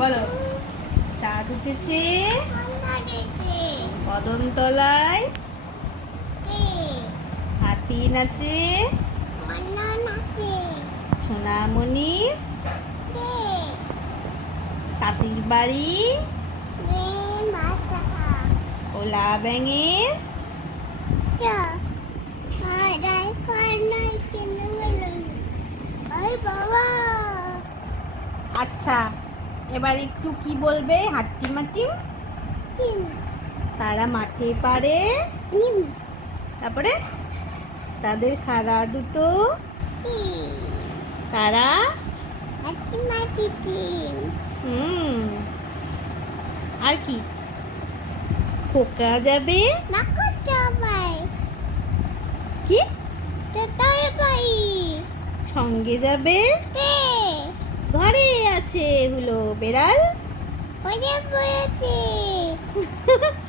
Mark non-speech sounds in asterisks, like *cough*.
বলো। চাঁদ উঠেছে। কদমতলায় হাতি নাচে। সোনামণি। তাঁতির বাড়ি। ওলা ব্যাঙের আচ্ছা। এবার একটু কি বলবে? হাট্টি মাটি? তারা মাঠে পারে। তারপরে? তাদের খাড়া দুটো। তারা? হুম। আর কি? খোকা যাবে? কি? সঙ্গে যাবে? ঘরে আছে হলো বেড়াল? ওরে বয়েছে *laughs*